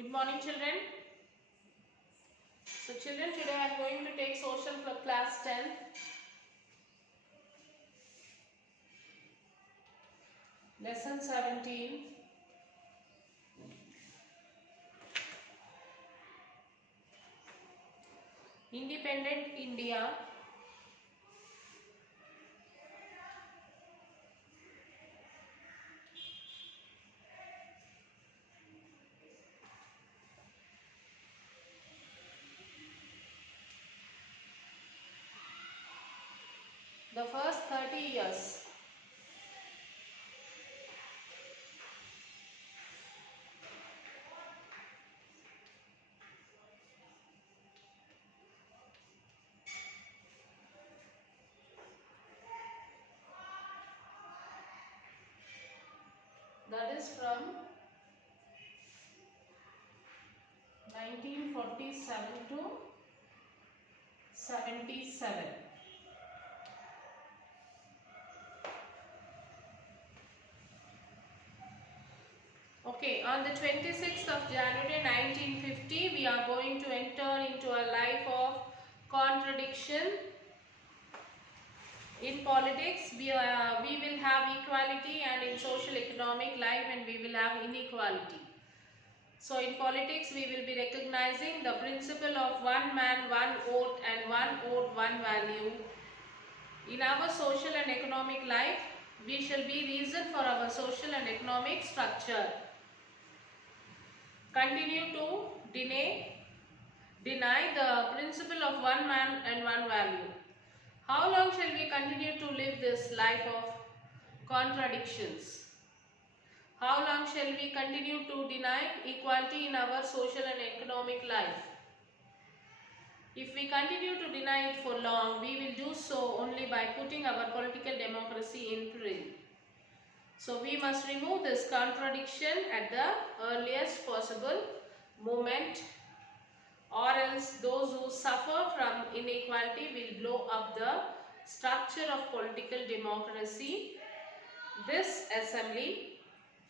Good morning, children. So, children, today I am going to take social for class 10. Lesson 17. Independent India. The first 30 years. That is from 1947 to 77. Okay, on the 26th of January 1950, we are going to enter into a life of contradiction. In politics, we will have equality, and in social economic life, and we will have inequality. So in politics, we will be recognizing the principle of one man, one vote, and one vote, one value. In our social and economic life, we shall be reason for our social and economic structure. Continue to deny the principle of one man and one value. How long shall we continue to live this life of contradictions? How long shall we continue to deny equality in our social and economic life? If we continue to deny it for long, we will do so only by putting our political democracy in peril. So we must remove this contradiction at the earliest possible moment, or else those who suffer from inequality will blow up the structure of political democracy this assembly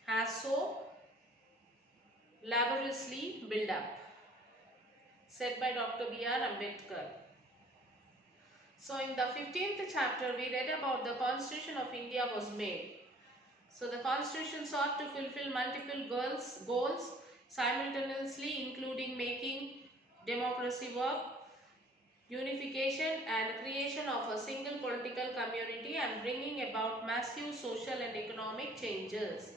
has so laboriously built up, said by Dr. B.R. Ambedkar. So in the 15th chapter, we read about the Constitution of India was made. So the Constitution sought to fulfill multiple goals simultaneously, including making democracy work, unification and creation of a single political community, and bringing about massive social and economic changes.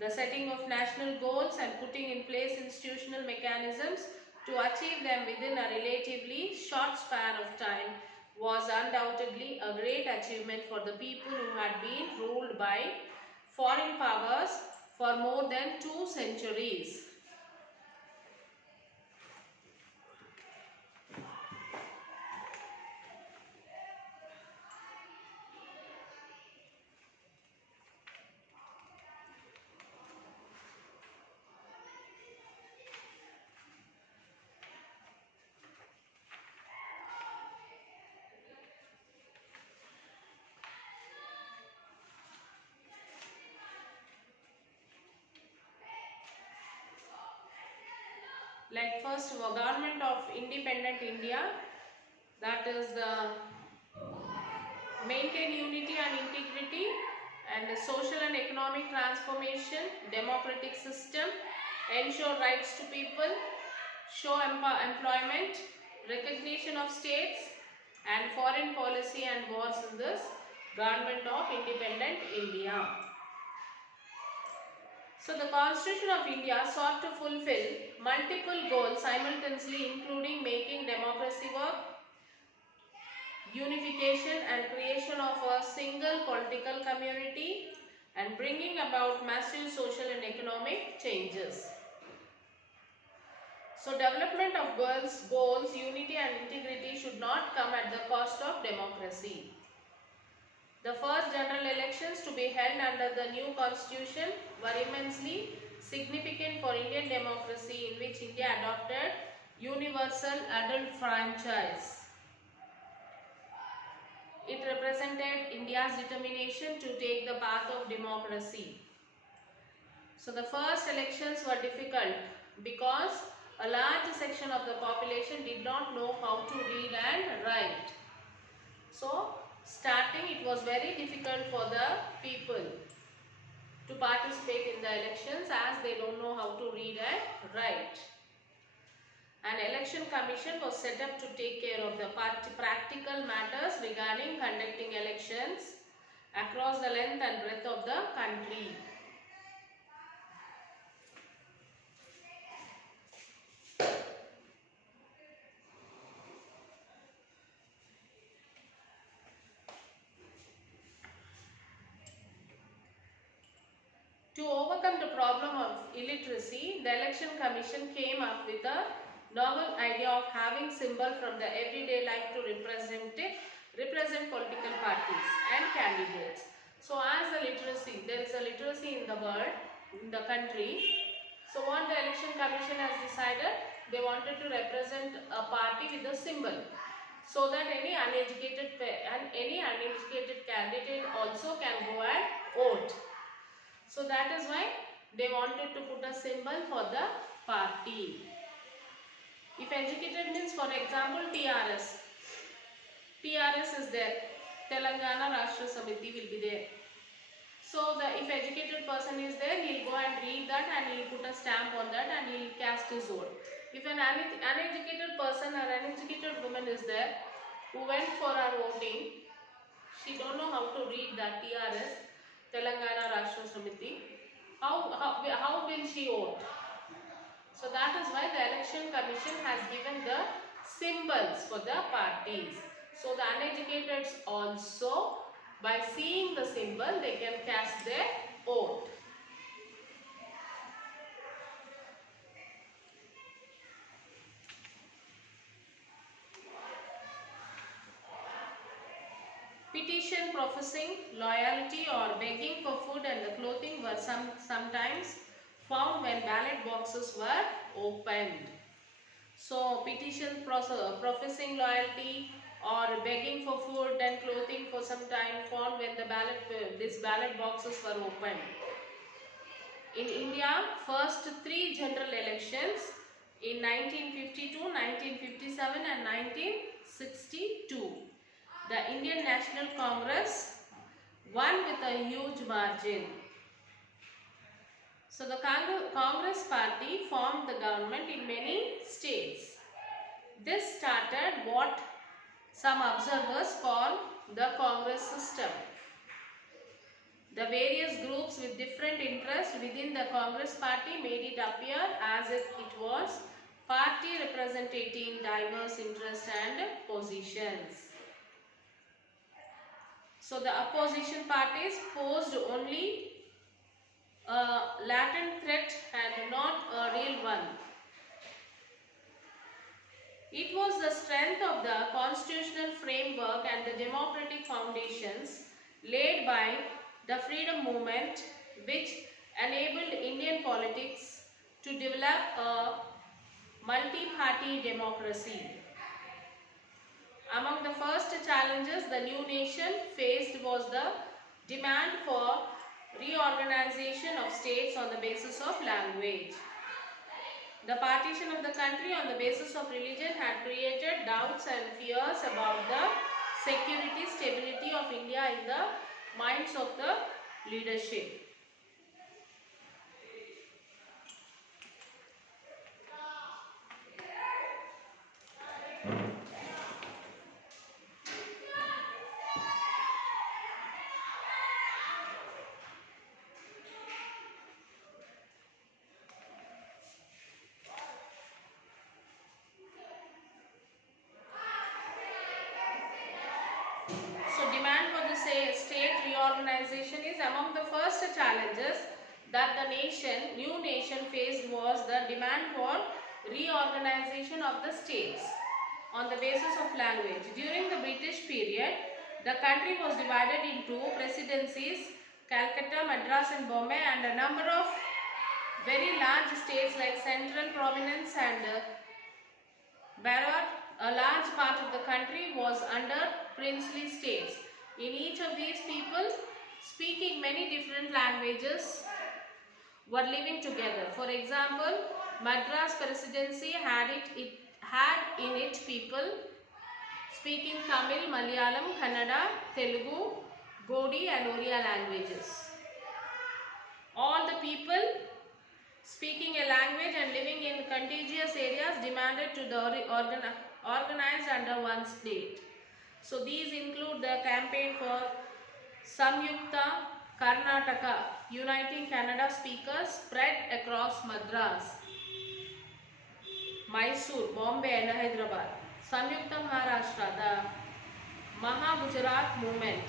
The setting of national goals and putting in place institutional mechanisms to achieve them within a relatively short span of time was undoubtedly a great achievement for the people who had been ruled by foreign powers for more than 2 centuries. Like first, government of independent India, that is the maintain unity and integrity, and the social and economic transformation, democratic system, ensure rights to people, show employment, recognition of states, and foreign policy and wars in this government of independent India. So the Constitution of India sought to fulfill multiple goals simultaneously, including making democracy work, unification and creation of a single political community, and bringing about massive social and economic changes. So development of goals, unity and integrity should not come at the cost of democracy. The first general elections to be held under the new constitution were immensely significant for Indian democracy, in which India adopted universal adult franchise. It represented India's determination to take the path of democracy. So the first elections were difficult because a large section of the population did not know how to read and write. So starting it was very difficult for the people to participate in the elections as they don't know how to read and write. An election commission was set up to take care of the practical matters regarding conducting elections across the length and breadth of the country. To overcome the problem of illiteracy, the election commission came up with a novel idea of having symbol from the everyday life to represent political parties and candidates. So as the literacy, there is a literacy in the world, in the country. So what the election commission has decided, they wanted to represent a party with a symbol, so that any uneducated candidate also can go and vote. So that is why they wanted to put a symbol for the party. If educated means, for example, TRS. TRS is there. Telangana Rashtra Samiti will be there. So if educated person is there, he will go and read that and he will put a stamp on that and he will cast his vote. If an uneducated person or uneducated woman is there who went for our voting, she don't know how to read that TRS, Telangana Rashtra Samiti. How will she vote? So that is why the election commission has given the symbols for the parties. So the uneducated also, by seeing the symbol, they can cast their vote. Petition professing loyalty or begging for food and the clothing were sometimes found when ballot boxes were opened. So petition professing loyalty or begging for food and clothing for some time found when the ballot boxes were opened. In India, first 3 general elections in 1952, 1957 and 1962. The Indian National Congress won with a huge margin. So the Congress party formed the government in many states. This started what some observers call the Congress system. The various groups with different interests within the Congress party made it appear as if it was party representing diverse interests and positions. So the opposition parties posed only a latent threat and not a real one. It was the strength of the constitutional framework and the democratic foundations laid by the freedom movement which enabled Indian politics to develop a multi-party democracy. Among the first challenges the new nation faced was the demand for reorganization of states on the basis of language. The partition of the country on the basis of religion had created doubts and fears about the security, stability of India in the minds of the leadership. State reorganization is among the first challenges that the new nation faced was the demand for reorganization of the states on the basis of language. During the British period, the country was divided into presidencies, Calcutta, Madras and Bombay, and a number of very large states like Central Province and Berar. A large part of the country was under princely states. In each of these, people speaking many different languages were living together. For example, Madras Presidency had in it people speaking Tamil, Malayalam, Kannada, Telugu, Godi and Oriya languages. All the people speaking a language and living in contiguous areas demanded to be organized under one state. So these include the campaign for Samyukta Karnataka, uniting Kannada speakers spread across Madras, Mysore, Bombay and Hyderabad. Samyukta Maharashtra, the Maha Gujarat movement,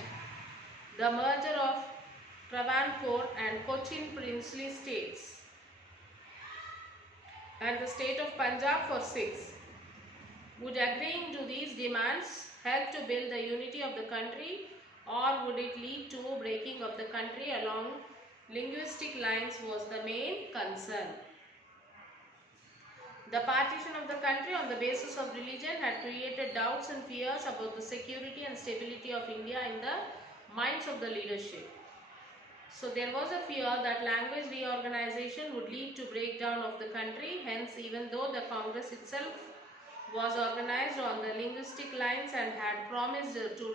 the merger of Travancore and Cochin princely states, and the state of Punjab for 6. Would agreeing to these demands help to build the unity of the country, or would it lead to breaking of the country along linguistic lines was the main concern. The partition of the country on the basis of religion had created doubts and fears about the security and stability of India in the minds of the leadership. So there was a fear that language reorganization would lead to breakdown of the country. Hence, even though the Congress itself was organized on the linguistic lines and had promised to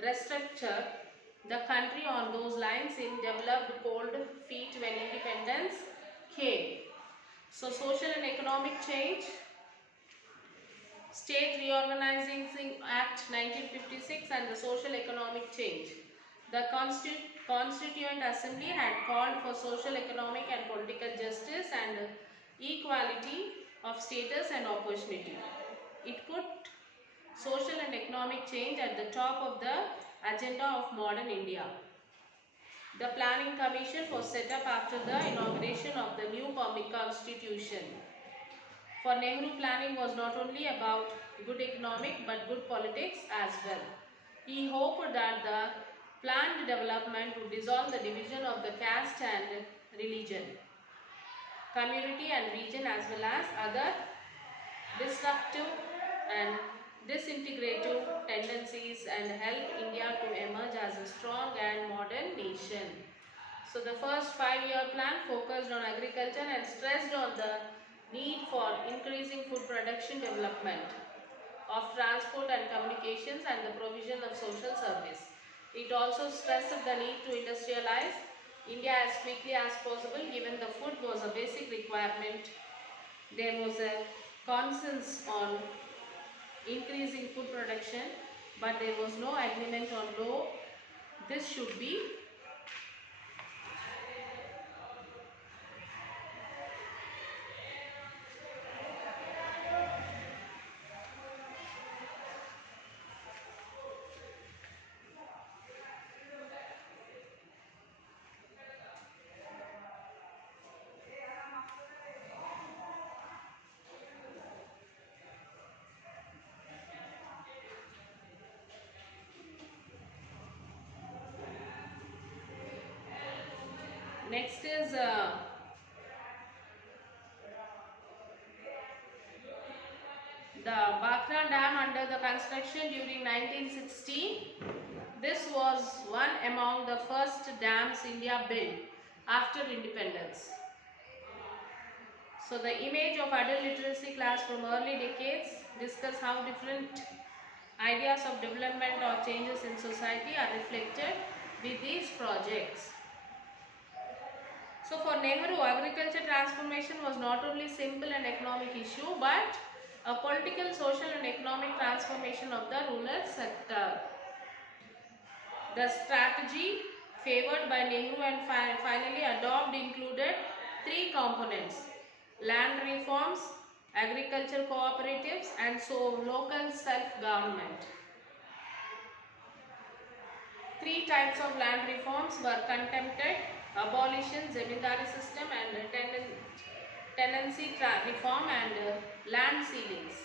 restructure the country on those lines, in developed cold feet when independence came. So social and economic change. State Reorganizing Act 1956 and the social economic change. The Constituent Assembly had called for social, economic and political justice and equality of status and opportunity. It put social and economic change at the top of the agenda of modern India. The Planning Commission was set up after the inauguration of the new constitution. For Nehru, planning was not only about good economic but good politics as well. He hoped that the planned development would dissolve the division of the caste and religion, community and region, as well as other disruptive and disintegrative tendencies, and help India to emerge as a strong and modern nation. So the first 5-year plan focused on agriculture and stressed on the need for increasing food production, development of transport and communications, and the provision of social service. It also stressed the need to industrialize India as quickly as possible, given the food was a basic requirement. There was a consensus on increasing food production, but there was no agreement on how this should be. Next is the Bhakra Dam under the construction during 1960. This was one among the first dams India built after independence. So the image of adult literacy class from early decades discuss how different ideas of development or changes in society are reflected with these projects. So for Nehru, agriculture transformation was not only simple and economic issue, but a political, social and economic transformation of the rural sector. The strategy favored by Nehru and finally adopted included 3 components: land reforms, agriculture cooperatives, and so local self-government. 3 types of land reforms were contemplated: abolition, zamindari system, and tenancy reform and land ceilings.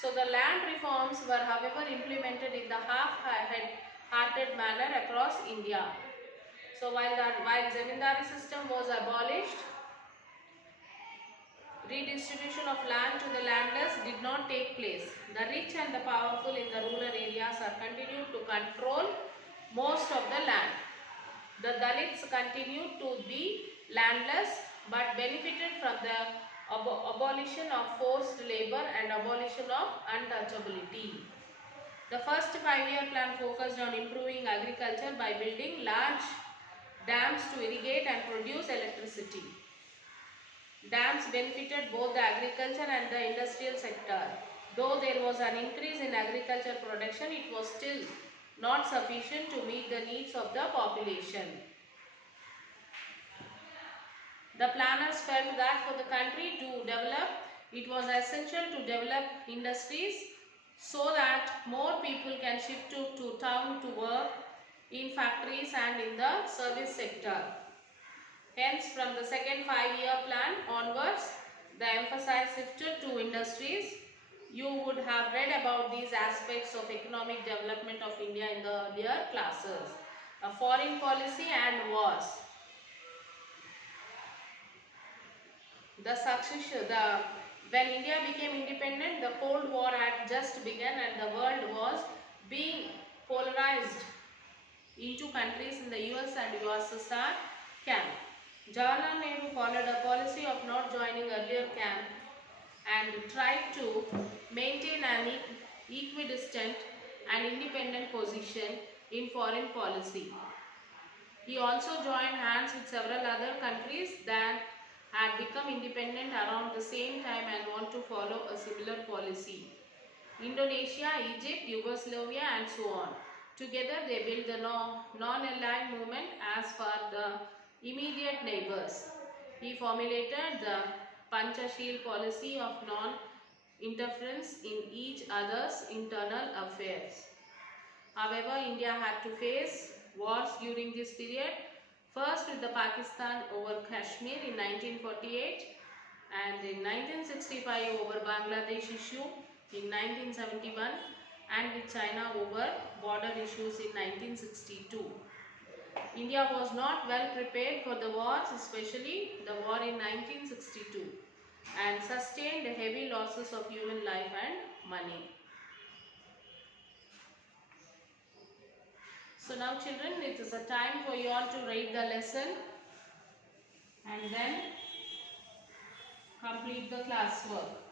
So the land reforms were however implemented in the half-hearted manner across India. So while zamindari system was abolished, redistribution of land to the landless did not take place. The rich and the powerful in the rural areas are continued to control most of the land. The Dalits continued to be landless, but benefited from the abolition of forced labor and abolition of untouchability. The first 5-year plan focused on improving agriculture by building large dams to irrigate and produce electricity. Dams benefited both the agriculture and the industrial sector. Though there was an increase in agriculture production, it was still not sufficient to meet the needs of the population. The planners felt that for the country to develop, it was essential to develop industries so that more people can shift to town to work in factories and in the service sector. Hence, from the second 5-year plan onwards, the emphasis shifted to industries. You would have read about these aspects of economic development of India in the earlier classes. Foreign policy and wars. When India became independent, the Cold War had just begun and the world was being polarized into countries in the US and USSR camp. Jawaharlal Nehru followed a policy of not joining earlier camp and tried to maintain an equidistant and independent position in foreign policy. He also joined hands with several other countries that had become independent around the same time and want to follow a similar policy. Indonesia, Egypt, Yugoslavia and so on. Together they built the non-aligned movement as for the immediate neighbors. He formulated the Panchashil policy of non-interference in each other's internal affairs. However, India had to face wars during this period, first with the Pakistan over Kashmir in 1948 and in 1965 over Bangladesh issue in 1971 and with China over border issues in 1962. India was not well prepared for the wars, especially the war in 1962, and sustained heavy losses of human life and money. So now children, it is a time for you all to read the lesson and then complete the classwork.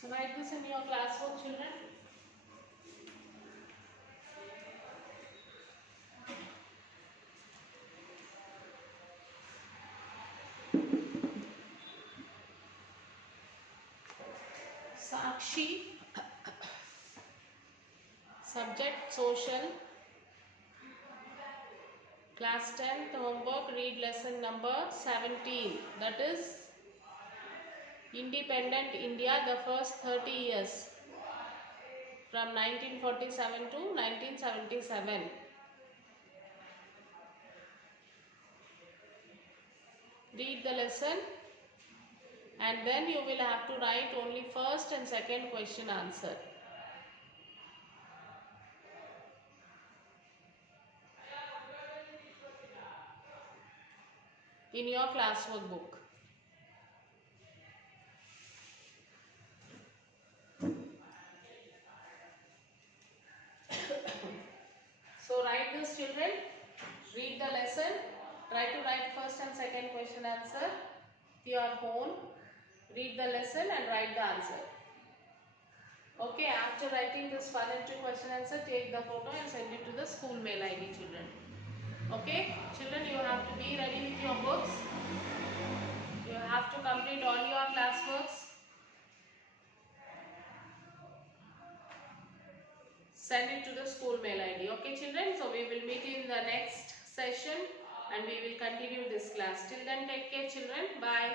So write this in your classwork, children. Sakshi, subject social, class 10th homework, read lesson number 17, that is Independent India, the first 30 years from 1947 to 1977. Read the lesson and then you will have to write only first and second question answer. In your classwork book. your home, read the lesson and write the answer. Okay, after writing this fun and trick question answer, take the photo and send it to the school mail ID, children. Okay, children, you have to be ready with your books. You have to complete all your classworks. Send it to the school mail ID. Okay, children, so we will meet in the next session and we will continue this class. Till then, take care, children. Bye.